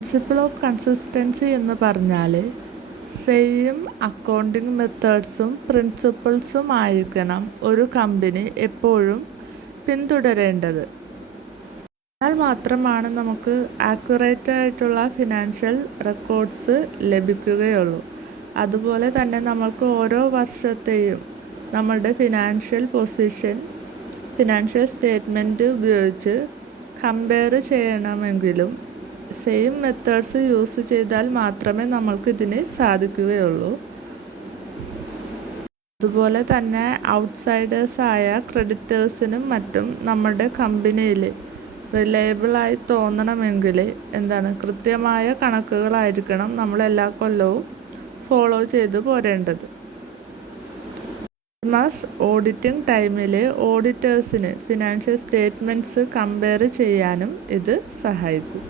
Principle of consistency എന്ന് പറഞ്ഞാൽ same accounting മെത്തേഡ്സും പ്രിൻസിപ്പിൾസും ആയിരിക്കണം ഒരു കമ്പനി എപ്പോഴും പിന്തുടരേണ്ടത്. എന്നാൽ മാത്രമാണ് നമുക്ക് ആക്യുറേറ്റ് ആയിട്ടുള്ള ഫിനാൻഷ്യൽ റെക്കോർഡ്സ് ലഭിക്കുകയുള്ളൂ. അതുപോലെ തന്നെ നമ്മൾക്ക് ഓരോ വർഷത്തെയും നമ്മളുടെ ഫിനാൻഷ്യൽ പൊസിഷൻ ഫിനാൻഷ്യൽ സ്റ്റേറ്റ്മെൻറ്റ് ഉപയോഗിച്ച് കമ്പയർ ചെയ്യണമെങ്കിലും സെയിം മെത്തേഡ്സ് യൂസ് ചെയ്താൽ മാത്രമേ നമ്മൾക്ക് ഇതിന് സാധിക്കുകയുള്ളൂ. അതുപോലെ തന്നെ ഔട്ട്സൈഡേഴ്സായ ക്രെഡിറ്റേഴ്സിനും മറ്റും നമ്മുടെ കമ്പനിയിൽ റിലയബിളായി തോന്നണമെങ്കിൽ കൃത്യമായ കണക്കുകളായിരിക്കണം നമ്മൾ എല്ലാ കൊല്ലവും ഫോളോ ചെയ്തു പോരേണ്ടത്. ഓഡിറ്റിംഗ് ടൈമിൽ ഓഡിറ്റേഴ്സിന് ഫിനാൻഷ്യൽ സ്റ്റേറ്റ്മെൻറ്റ്സ് കമ്പയർ ചെയ്യാനും ഇത് സഹായിക്കും.